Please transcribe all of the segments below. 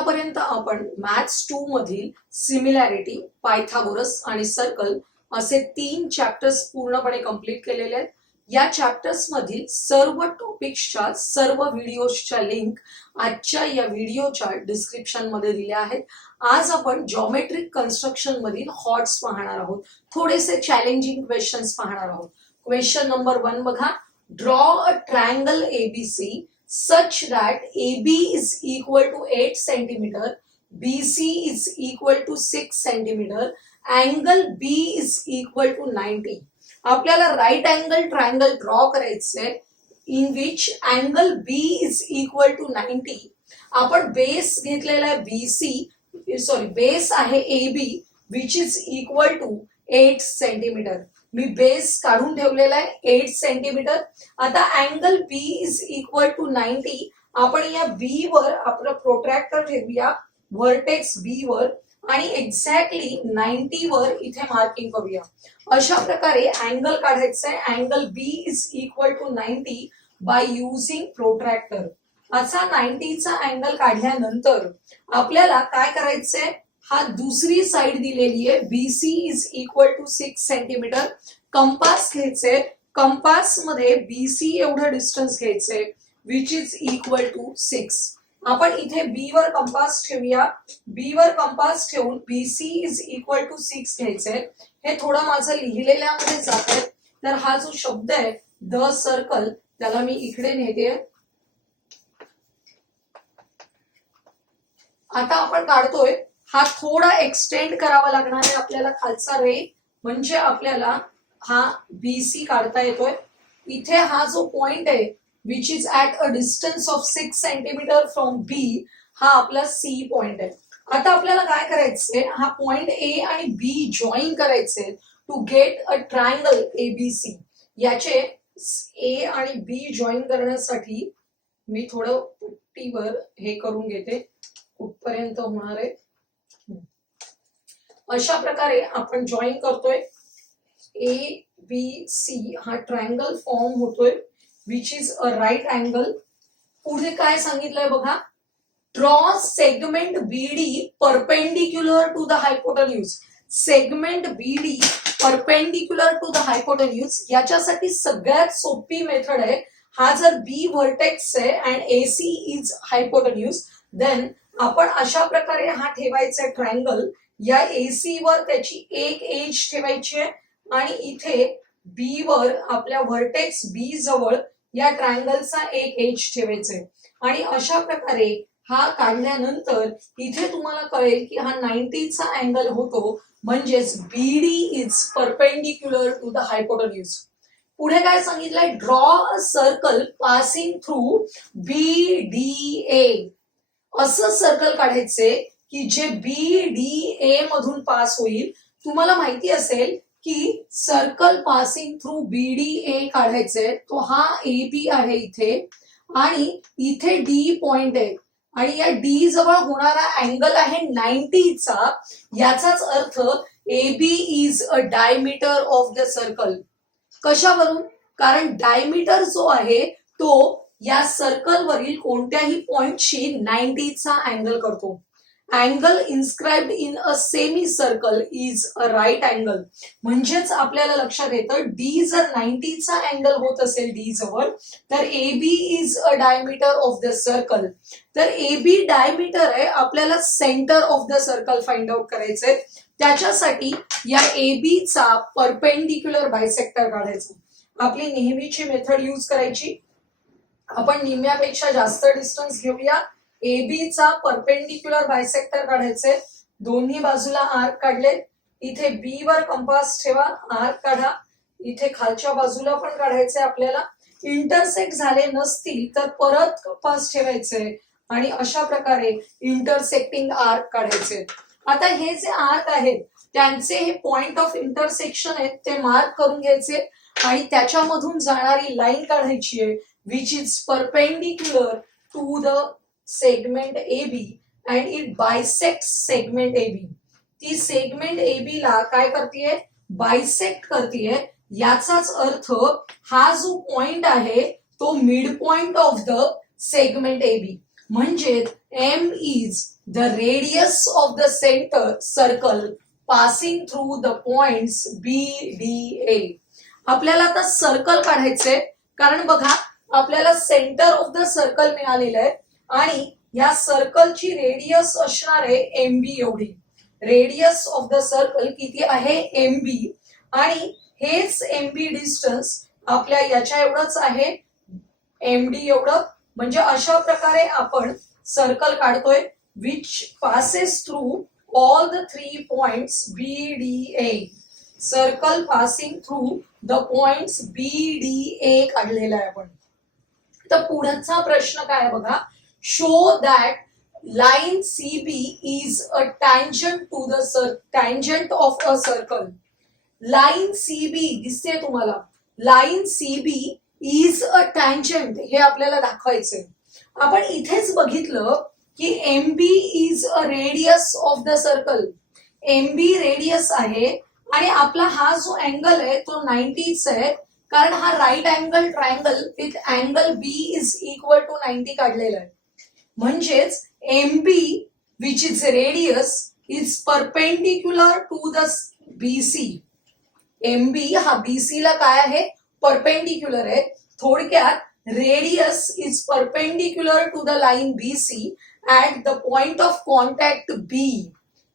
आतापर्यंत आपण मॅथ्स 2 मधील सिमिलॅरिटी, पायथागोरस आणि सर्कल असे 3 चॅप्टर्स पूर्णपणे कंप्लीट केलेले आहेत. या चॅप्टर्स मधील सर्व टॉपिक्सच्या सर्व व्हिडिओजच्या लिंक आजच्या या व्हिडिओच्या डिस्क्रिप्शन मध्ये दिल्या आहेत. आज आपण जॉमेट्रिक कन्स्ट्रक्शन मधील हॉट्स पाहणार आहोत. थोडेसे चॅलेंजिंग क्वेश्चन्स पाहणार आहोत. क्वेश्चन नंबर 1 बघा. Draw a triangle ABC such that AB is equal to 8 centimeter, BC is equal to 6 centimeter, angle B is equal to 90. आपल्याला राइट अँगल ट्रायंगल ड्रॉ करायचंय in which angle B is equal to 90. आपण base घेतलेला आहे BC, base आहे AB which is equal to 8 centimetre. मी base काढून ठेवलेला आहे 8 सेंटीमीटर. आता angle B is equal to 90. आपण या B वर आपलं प्रोट्रॅक्टर ठेवूया व्हर्टेक्स B वर आणि एक्झॅक्टली 90 वर इथे मार्किंग करूया. अशा प्रकारे अँगल काढायचा आहे. Angle B is equal to 90 by using protractor. असा 90 चा अँगल काढल्यानंतर आपल्याला काय करायचंय, हा दुसरी साइड दिलेली आहे BC is equal to 6 centimetre. Compass घ्यायचे. कंपास मध्ये BC एवढं डिस्टन्स घ्यायचंय विच इज इक्वल टू 6. आपण इथे B वर कंपास ठेवूया. B वर कंपास ठेवून BC इज इक्वल टू 6 घ्यायचंय. हे थोडं माझं लिहिलेल्यामध्ये जात आहे. तर हा जो शब्द आहे द सर्कल, त्याला मी इकडे नेते. आता आपण काढतोय. हा थोडा एक्सटेंड करावा लागणार आहे आपल्याला खालचा रे, म्हणजे आपल्याला हा BC काढता येतोय. इथे हा जो पॉइंट आहे which is at a distance of 6 centimetre from B, हा आपला C पॉइंट आहे. आता आपल्याला काय करायचंय, हा पॉइंट A आणि B जॉईन करायचे to get a triangle ABC. याचे A आणि B जॉईन करण्यासाठी मी थोडं पट्टीवर हे करून घेते कुठपर्यंत होणार आहे. अशा प्रकारे आपण जॉईन करतोय. ABC हा ट्रायंगल फॉर्म होतोय which is a right angle. पुढे काय सांगितलंय बघा. Draw segment BD perpendicular to the hypotenuse. Segment BD perpendicular to the hypotenuse. याच्यासाठी सगळ्यात सोपी मेथड आहे. हा जर B व्हर्टेक्स आहे and AC is hypotenuse, then आपण अशा प्रकारे हा ठेवायचा ट्रायंगल. या AC वर त्याची एक एज ठेवायची आहे आणि इथे B वर आपल्या व्हर्टेक्स B जवळ या ट्रायंगलचा एक एज ठेवायचंय. आणि अशा प्रकारे हा काढल्यानंतर इथे तुम्हाला कळेल की हा 90 चा अँगल होतो, म्हणजेच BD is perpendicular to the hypotenuse. पुढे काय सांगितलंय, draw a circle passing through BDA. असं सर्कल काढायचे की जे BDA मधून पास होईल. तुम्हाला माहिती असेल की सर्कल पासिंग थ्रू BDA काढायचे. तो हा AB आहे इथे आणि इथे D पॉइंट आहे आणि या D जवळ होणारा अँगल आहे 90 चा. याचाच अर्थ AB is a diameter of the circle. कशावरून? कारण डायमीटर जो आहे तो या सर्कल वरील कोणत्याही पॉइंटशी 90 चा अँगल करतो. Angle inscribed in a semi circle is a right angle. म्हणजेच आपल्याला लक्षात येतं D जर 90 चा अँगल होत असेल D जवळ, तर AB is a diameter of the circle. तर AB डायमीटर आहे. आपल्याला centre of the circle find out करायचंय. त्याच्यासाठी या AB चा परपेंडिक्युलर बायसेक्टर काढायचा. आपली नेहमीची मेथड यूज करायची. आपण निम्म्यापेक्षा जास्त डिस्टन्स घेऊया. AB चा परपेंडिक्युलर बायसेक्टर काढायचे. दोन्ही बाजूला आर्क काढले. इथे B वर कंपास ठेवा, आर्क काढा. इथे खालच्या बाजूला पण काढायचे आपल्याला. इंटरसेक्ट झाले नसतील तर परत कंपास ठेवायचे आणि अशा प्रकारे इंटरसेक्टिंग आर्क काढायचे. आता हे जे आर्क आहेत त्यांचे हे पॉइंट ऑफ इंटरसेक्शन आहेत ते मार्क करून घ्यायचे आणि त्याच्यामधून जाणारी लाईन काढायची आहे which is perpendicular to the segment AB and it bisects segment AB. ती सेगमेंट AB ला काय करतीये, बायसेक्ट करतीये. याचाच अर्थ हा जो पॉइंट आहे तो mid point of the segment AB. म्हणजे M is the radius of the centre circle passing through the points B D A. आपल्याला आता सर्कल काढायचंय, कारण बघा आपल्याला सेंटर ऑफ द सर्कल मिळालेलं आहे आणि या सर्कलची रेडियस असणार आहे एम बी एवढी. रेडियस ऑफ द सर्कल किती आहे एम बी, आणि हेच एम बी डिस्टन्स आपल्या याच्या एवढंच आहे एम डी एवढं. म्हणजे अशा प्रकारे आपण सर्कल काढतोय which passes through all the 3 points B D A. Circle passing through the points B D A काढलेला आहे आपण. तर पुढचा प्रश्न काय आहे बघा, show that line C B is a tangent to the tangent of a circle. Line C B दिसते तुम्हाला, line C B is a tangent हे आपल्याला दाखवायचंय. आपण इथेच बघितलं की M B is a radius of the circle. M B radius आहे आणि आपला हा जो अँगल आहे तो 90च आहे, कारण हा right angle triangle with angle B is equal to 90 काढलेला आहे. म्हणजेच M B which is radius is perpendicular to the B C. M B हा बीसी ला काय आहे परपेंडिक्युलर आहे. थोडक्यात radius is perpendicular to the line B C at the point of contact B.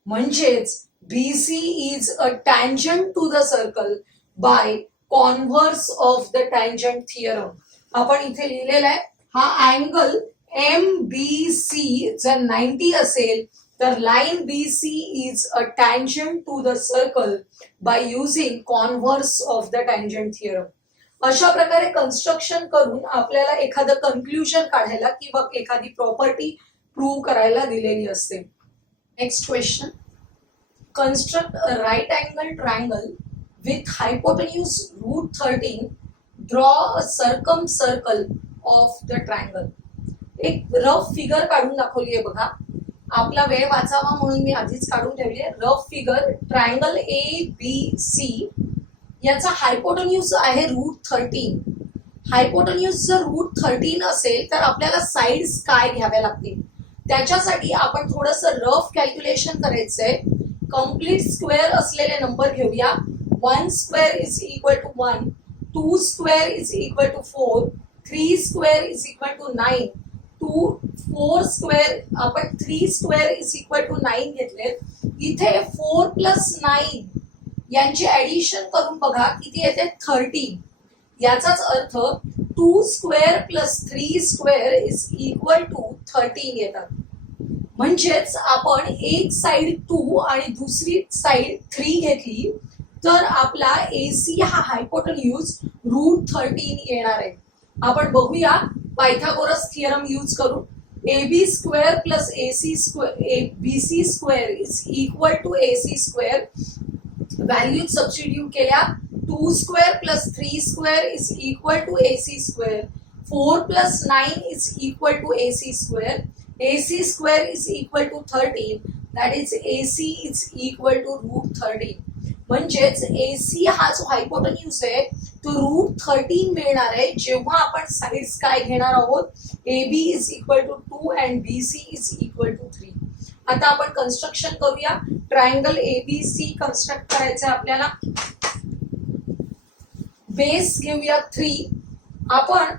म्हणजेच BC is a tangent to the circle by converse of the tangent theorem. आपण इथे लिहिलेला आहे हा अँगल MBC जर 90 असेल तर line BC is a tangent to the circle by using converse of the tangent theorem. अशा प्रकारे कन्स्ट्रक्शन करून आपल्याला एखादं कन्क्ल्युजन काढायला किंवा एखादी प्रॉपर्टी प्रूव्ह करायला दिलेली असते. Next question, construct a right angle triangle with hypotenuse √13. Draw a circumcircle of the triangle. एक रफ फिगर काढून दाखवली आहे बघा. आपला वेळ वाचावा म्हणून मी आधीच काढून ठेवली आहे. Rough figure triangle A B C, याचा हायपोटेन्यूज आहे √13. हायपोटेन्यूज जर √13 असेल तर आपल्याला साइड्स काय घ्याव्या लागतील. त्याच्यासाठी आपण थोडंसं रफ कॅल्क्युलेशन करायचंय. कंप्लीट स्क्वेअर असलेले नंबर घेऊया. 1 square is equal to 1, 2 square is equal to 4, 3 square is equal to 9, 4 square आपण 3 स्क्वेअर इज इक्वल टू 9 घेतले. इथे 4 + 9 यांची ऍडिशन करून बघा किती येते 13. याचाच अर्थ 2 square + 3 square is equal to 13 येतात. म्हणजेच आपण एक साइड 2 आणि दुसरी साइड 3 घेतली तर आपला AC हा हायपोटेन्यूज √13 येणार आहे. आपण बघूया पायथागोरस थिअरम यूज करून. AB square + AC square BC square is equal to AC square. Values substitute केल्या. 2 square + 3 square is equal to AC square. 4 + 9 is equal to AC square. AC square is equal to 13. That is AC is equal to √13. म्हणजेच AC हा जो हायपोटेन्यूज आहे तो √13 मिळणार आहे जेव्हा आपण साइड्स काय घेणार आहोत. AB is equal to 2 and BC is equal to 3. आता आपण कन्स्ट्रक्शन करूया. ट्रायंगल ABC कन्स्ट्रक्ट करायचं आपल्याला. बेस घेऊया 3. आपण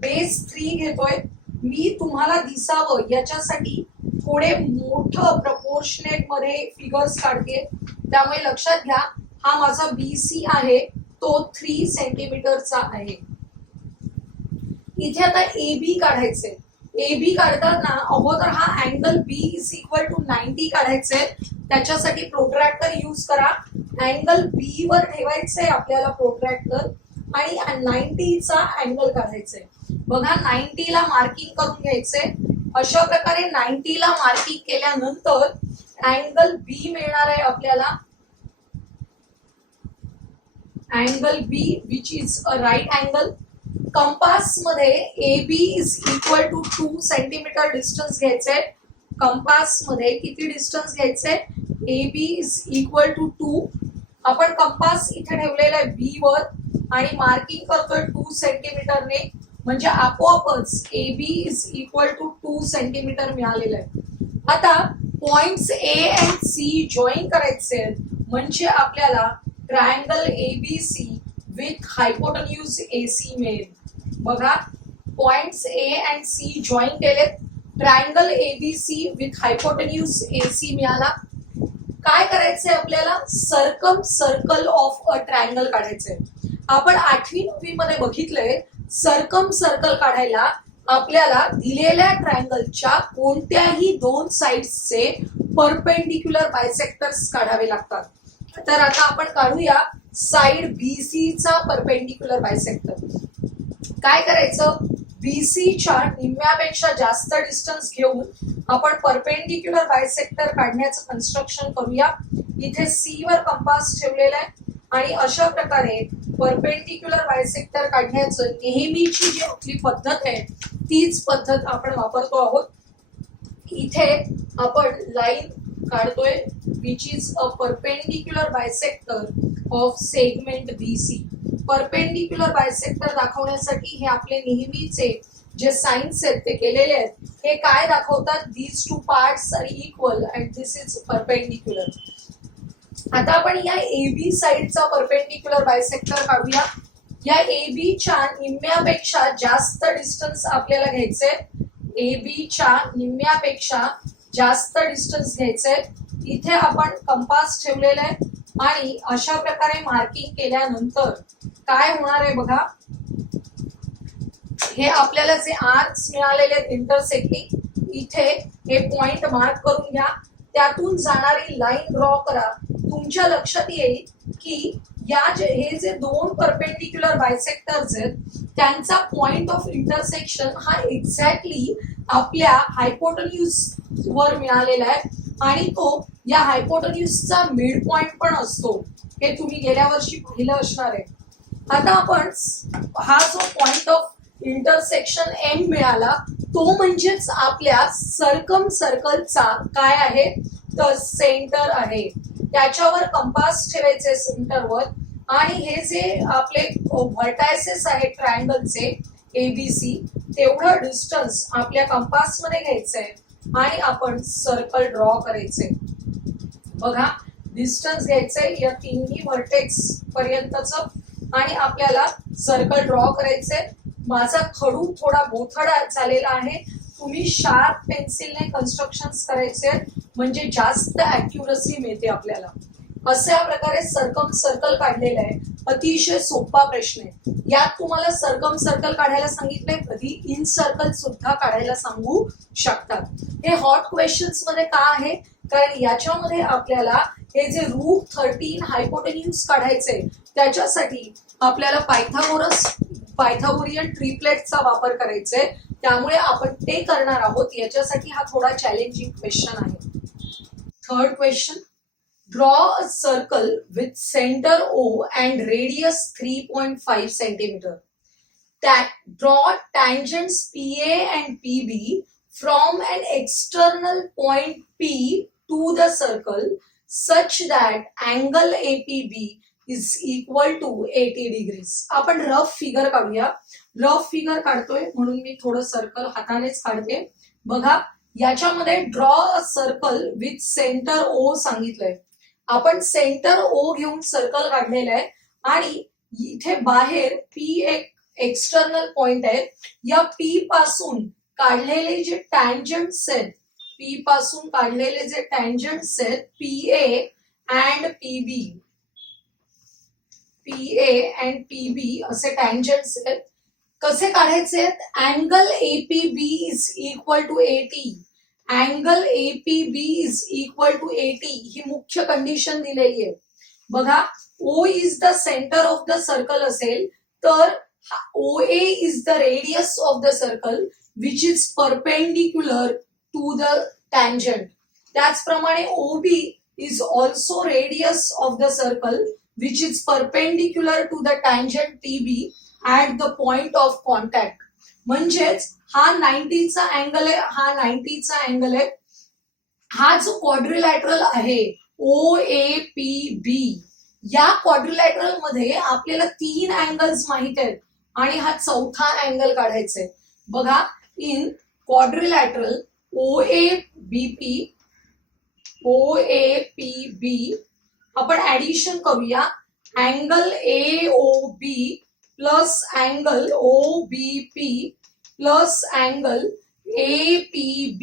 बेस 3 घेतोय. मी तुम्हाला दिसावं याच्यासाठी थोडे मोठं प्रपोर्शनेट मध्ये फिगर्स काढते, त्यामुळे लक्षात घ्या हा माझा BC आहे तो 3 सेंटीमीटरचा आहे. इथे आता AB काढायचंय. AB काढताना अगोदर हा angle B is equal to 90 काढायचंय. त्याच्यासाठी प्रोट्रॅक्टर यूज करा. अँगल B वर ठेवायचंय आपल्याला प्रोट्रॅक्टर आणि 90चा अँगल काढायचंय. बघा 90 ला मार्किंग करून घ्यायचंय. अशा प्रकारे 90 ला मार्किंग केल्यानंतर अँगल B मिळणार आहे आपल्याला. Angle B which is a right angle. Compass मध्ये AB is equal to 2 centimetre distance घ्यायचंय. कंपास मध्ये किती डिस्टन्स घ्यायचंय. AB is equal to 2. आपण कंपास इथे ठेवलेला आहे B वर आणि मार्किंग करतोय 2 सेंटीमीटरने. म्हणजे आपोआपच AB is equal to 2 centimetre मिळालेलं आहे. आता points A and C join करायचे आहेत म्हणजे आपल्याला triangle ABC with hypotenuse AC मिळेल. बघा, points A and C join केलेत, triangle ABC with hypotenuse AC मिळाला. काय करायचंय आपल्याला? सर्कल ऑफ अ ट्रायंगल काढायचंय. आपण 8वी 9वी मध्ये बघितलंय सर्कल काढायला आपल्याला दिलेल्या ट्रायंगलच्या कोणत्याही दोन साइड्सचे परपेंडिक्युलर बायसेक्टर्स काढावे लागतात. तर आता आपण काढूया साइड BC चा परपेंडिक्युलर बायसेक्टर. काय करायचं? BCच्या निम्म्यापेक्षा जास्त डिस्टन्स घेऊन आपण परपेंडिक्युलर बायसेक्टर काढण्याचं कन्स्ट्रक्शन करूया. इथे C वर कंपास ठेवलेला आहे आणि अशा प्रकारे परपेंडिक्युलर बायसेक्टर काढण्याचं नेहमीची जी आपली पद्धत आहे तीच पद्धत आपण वापरतो आहोत. इथे आपण लाईन काढतोय which is a perpendicular bisector of segment BC. Perpendicular bisector दाखवण्यासाठी हे आपले नेहमीचे जे साइन्स आहेत ते केलेले आहेत. हे काय दाखवतात? These two parts are equal and this is perpendicular. आता आपण या AB साइडचा परपेंडिक्युलर बायसेक्टर काढूया. या ABच्या निम्म्यापेक्षा जास्त डिस्टन्स आपल्याला घ्यायचंय. ABच्या निम्म्यापेक्षा जास्त डिस्टन्स घ्यायचंय. इथे आपण कंपास ठेवलेला आहे आणि अशा प्रकारे मार्किंग केल्यानंतर काय होणार आहे बघा, हे आपल्याला जे आर्क्स मिळालेले आहेत इंटरसेक्टिंग, इथे हे पॉइंट मार्क करून घ्या. त्यातून जाणारी लाईन ड्रॉ करा. तुमच्या लक्षात येईल की हे जे दोन परपेंडिक्युलर बायसेक्टर्स आहेत त्यांचा पॉइंट ऑफ इंटरसेक्शन हा एक्झॅक्टली आपल्या हायपोटेन्यूज वर मिळालेला आहे आणि तो या हायपोटेन्यूजचा मिड पॉइंट पण असतो. हे तुम्ही गेल्या वर्षी पाहिलं असणार आहे. आता आपण हा जो पॉइंट ऑफ इंटरसेक्शन M मिळाला तो म्हणजेच आपल्या सर्कलचा काय आहे तर सेंटर आहे. त्याच्यावर कंपास ठेवायचे सेंटरवर आणि हे जे आपले व्हर्टायसेस आहेत ट्रायंगलचे ABC तेवढं डिस्टन्स आपल्या कंपास मध्ये घ्यायचंय आणि आपण सर्कल ड्रॉ करायचे. बघा, डिस्टन्स घ्यायचंय या तिन्ही व्हर्टेक्स पर्यंतच आणि आपल्याला सर्कल ड्रॉ करायचंय. माझा खडू थोडा बोथडा झालेला आहे. तुम्ही शार्प पेन्सिलने कन्स्ट्रक्शन करायचे म्हणजे जास्त ऍक्युरसी मिळते आपल्याला. अशा प्रकारे सर्कल काढलेलं आहे. अतिशय सोपा प्रश्न आहे. यात तुम्हाला सर्कल काढायला सांगितलंय, कधी इन सर्कल सुद्धा काढायला सांगू शकतात. हे हॉट क्वेश्चन्स मध्ये का आहे? कारण याच्यामध्ये आपल्याला हे जे √13 हायपोटेन्यूज काढायचे त्याच्यासाठी आपल्याला पायथागोरियन ट्रिप्लेटचा वापर करायचा आहे. त्यामुळे आपण ते करणार आहोत. याच्यासाठी हा थोडा चॅलेंजिंग क्वेश्चन आहे. Third question, draw a circle with centre O and radius 3.5 centimeter. Draw tangents PA and PB from an external point P to the circle such that angle APB is equal to 80 degrees. आपण rough figure काढूया. Rough figure काढतोय म्हणून मी थोडं circle हातानेच काढते. बघा, याच्यामध्ये draw a circle with centre O सांगितलंय. आपण सेंटर O घेऊन सर्कल काढलेलं आहे आणि इथे बाहेर P एक एक्सटर्नल पॉइंट आहे. या P पासून काढलेले जे टँजंट्स आहेत, P पासून काढलेले जे टँजंट्स आहेत PA अँड PB असे टँजंट्स आहेत. कसे काढायचे आहेत? Angle APB is equal to 80. Angle APB is equal to 80 ही मुख्य कंडिशन दिलेली आहे. बघा, O is the centre of the circle असेल तर OA is the radius of the circle which is perpendicular to the tangent. त्याचप्रमाणे OB is also radius of the circle which is perpendicular to the tangent TB at the point of contact. म्हणजेच हा 90चा angle आहे, हा 90चा angle आहे. हा जो quadrilateral आहे OAPB, या क्वाड्रिलॅटरल मध्ये आपल्याला 3 अँगल्स माहित आहेत. आणि हा चौथा अँगल काढायचा आहे. बघा, इन क्वाड्रिलॅटरल OABP आपण ऍडिशन करूया. Angle AOB plus angle OBP plus angle APB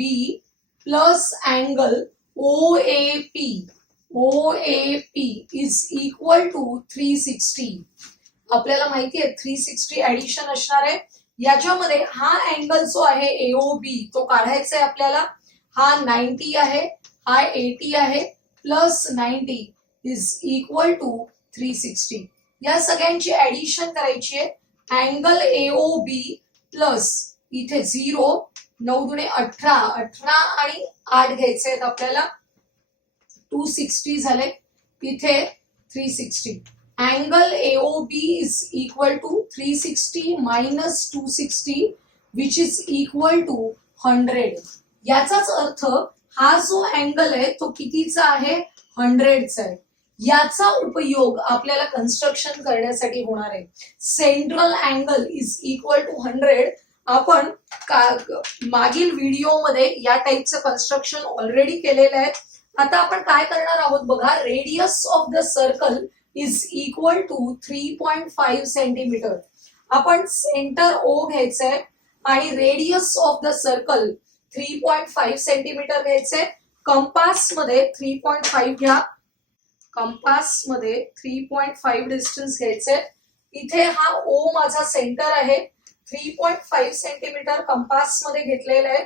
plus angle OAP is equal to 360. आपल्याला माहिती आहे 360 ऍडिशन असणार आहे. याच्यामध्ये हा अँगल जो आहे AOB तो काढायचा आहे आपल्याला. हा 90 आहे, हा 80 आहे, प्लस 90 इज इक्वल टू 360. या सगळ्यांची ऍडिशन करायची आहे. अँगल AOB प्लस इथे 0, 9 दुणे 18, 18 आणि 8 घ्यायचे आहेत आपल्याला, 260 झाले. इथे 360. Angle AOB is equal to 360 minus 260 which is equal to 100. याचाच अर्थ हा जो अँगल आहे तो कितीचा आहे, 100चा आहे. याचा उपयोग आपल्याला कन्स्ट्रक्शन करण्यासाठी होणार आहे. Central angle is equal to 100. आपण मागील व्हिडिओमध्ये या टाईपचं कन्स्ट्रक्शन ऑलरेडी केलेलं आहे. आता आपण काय करणार आहोत बघा. Radius of the circle is equal to 3.5 centimetre. आपण सेंटर O घ्यायचंय आणि radius of the circle 3.5 centimetre घ्यायचंय. कंपास मध्ये 3.5 घ्या. कंपास मध्ये 3.5 डिस्टन्स घ्यायचंय. इथे हा O माझा सेंटर आहे. 3.5 सेंटीमीटर कंपास मध्ये घेतलेलं आहे.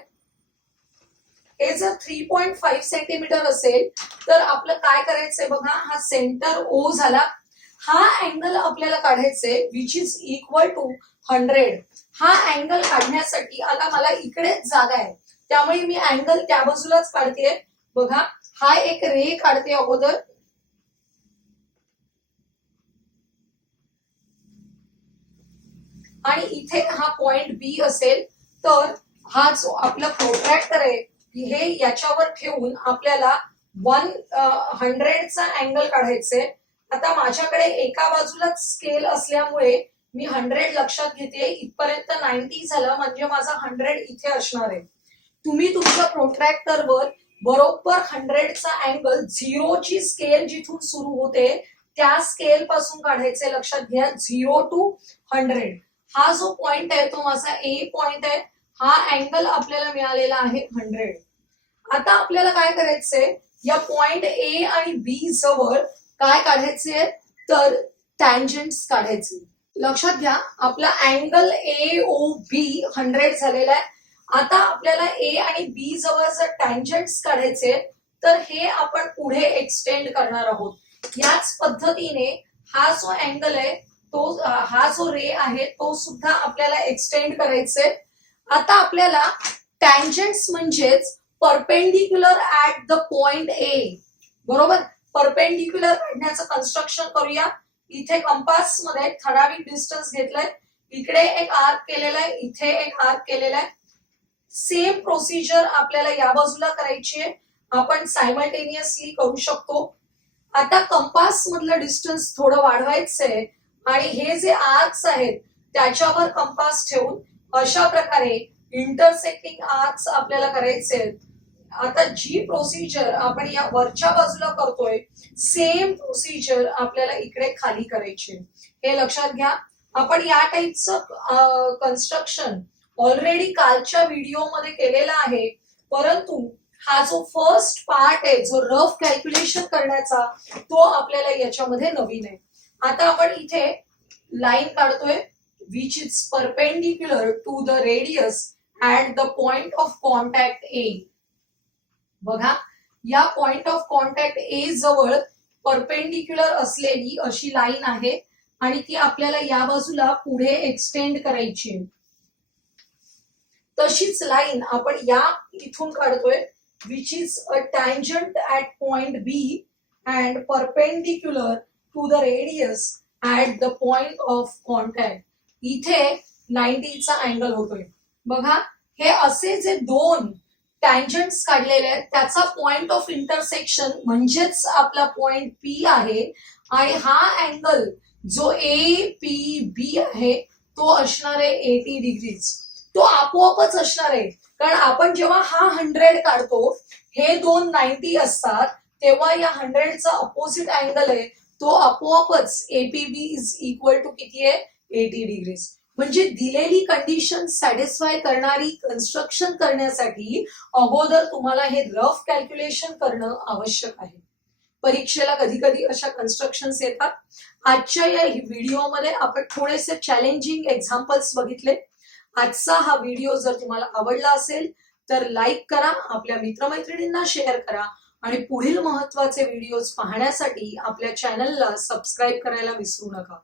हे जर 3.5 सेंटीमीटर असेल तर आपलं काय करायचंय बघा. हा सेंटर O झाला. हा अँगल आपल्याला काढायचंय विच इज इक्वल टू 100. हा अँगल काढण्यासाठी आता मला इकडेच जागा आहे त्यामुळे मी अँगल त्या बाजूलाच काढते. बघा, हा एक रे काढते अगोदर. आणि इथे हा पॉइंट B असेल तर हा जो आपला प्रोट्रॅक्टर आहे हे याच्यावर ठेवून आपल्याला 100चा अँगल काढायचे. आता माझ्याकडे एका बाजूलाच स्केल असल्यामुळे मी 100 लक्षात घेते. इथपर्यंत 90 झालं म्हणजे माझा 100 इथे असणार आहे. तुम्ही तुमच्या प्रोट्रॅक्टरवर बरोबर 100चा अँगल 0ची स्केल जिथून सुरू होते त्या स्केल पासून काढायचे. लक्षात घ्या, 0 to 100. हा जो पॉइंट आहे तो माझा A पॉइंट आहे. हा अँगल आपल्याला मिळालेला आहे 100. आता आपल्याला काय करायचंय, या पॉइंट A आणि B जवळ काय काढायचे तर टँजंट्स काढायचे. लक्षात घ्या, आपला अँगल AOB 100 झालेला आहे. आता आपल्याला A आणि B जवळ जर टँजंट्स काढायचे तर हे आपण पुढे एक्सटेंड करणार आहोत. याच पद्धतीने हा जो अँगल आहे तो, हा जो रे आहे तो सुद्धा आपल्याला एक्सटेंड करायचे. आता आपल्याला टँजंट्स म्हणजेच perpendicular at the point A, बरोबर. परपेंडिक्युलर काढण्याचं कन्स्ट्रक्शन करूया. इथे कंपास मध्ये ठराविक डिस्टन्स घेतलंय. इकडे एक आर्क केलेला आहे, इथे एक आर्क केलेला आहे. सेम प्रोसिजर आपल्याला या बाजूला करायची आहे. आपण सायमल्टेनियसली करू शकतो. आता कंपास मधलं डिस्टन्स थोडं वाढवायचंय आणि हे जे आर्क्स आहेत त्याच्यावर कंपास ठेवून अशा प्रकारे इंटरसेक्टिंग आर्क्स आपल्याला करायचे आहेत. आता जी प्रोसिजर आपण या वरच्या बाजूला करतोय सेम प्रोसिजर आपल्याला इकडे खाली करायची. हे लक्षात घ्या. आपण या टाईपचं कन्स्ट्रक्शन ऑलरेडी कालच्या व्हिडिओमध्ये केलेला आहे, परंतु हा जो फर्स्ट पार्ट आहे जो रफ कॅल्क्युलेशन करण्याचा तो आपल्याला याच्यामध्ये नवीन आहे. आता आपण इथे लाईन काढतोय which is perpendicular to the radius at the point of contact A. बघा, या पॉइंट ऑफ कॉन्टॅक्ट A जवळ परपेंडिक्युलर असलेली अशी लाईन आहे आणि ती आपल्याला या बाजूला पुढे एक्सटेंड करायची. तशीच लाईन आपण या इथून काढतोय which is a tangent at point B and perpendicular to the radius at the point of contact. इथे 90चा अँगल होतोय. बघा, हे असे जे दोन टँजंट्स काढलेले आहेत त्याचा पॉइंट ऑफ इंटरसेक्शन म्हणजेच आपला पॉइंट P आहे आणि हा अँगल जो APB आहे तो असणार आहे 80 डिग्रीज. तो आपोआपच असणार आहे, कारण आपण जेव्हा हा 100 काढतो, हे दोन 90 असतात, तेव्हा या 100चा अपोजिट अँगल आहे तो आपोआपच एपीबी इज इक्वल टू किती आहे, 80 डिग्रीज. म्हणजे दिलेली कंडिशन सॅटिस्फाय करणारी कन्स्ट्रक्शन करण्यासाठी अगोदर तुम्हाला हे रफ कॅल्क्युलेशन करणं आवश्यक आहे. परीक्षेला कधी कधी अशा कन्स्ट्रक्शन्स येतात. आजच्या या व्हिडिओमध्ये आपण थोडेसे चॅलेंजिंग एक्झाम्पल्स बघितले. आजचा हा व्हिडिओ जर तुम्हाला आवडला असेल तर लाईक करा, आपल्या मित्रमैत्रिणींना शेअर करा आणि पुढील महत्त्वाचे व्हिडिओज पाहण्यासाठी आपल्या चॅनलला सबस्क्राईब करायला विसरू नका.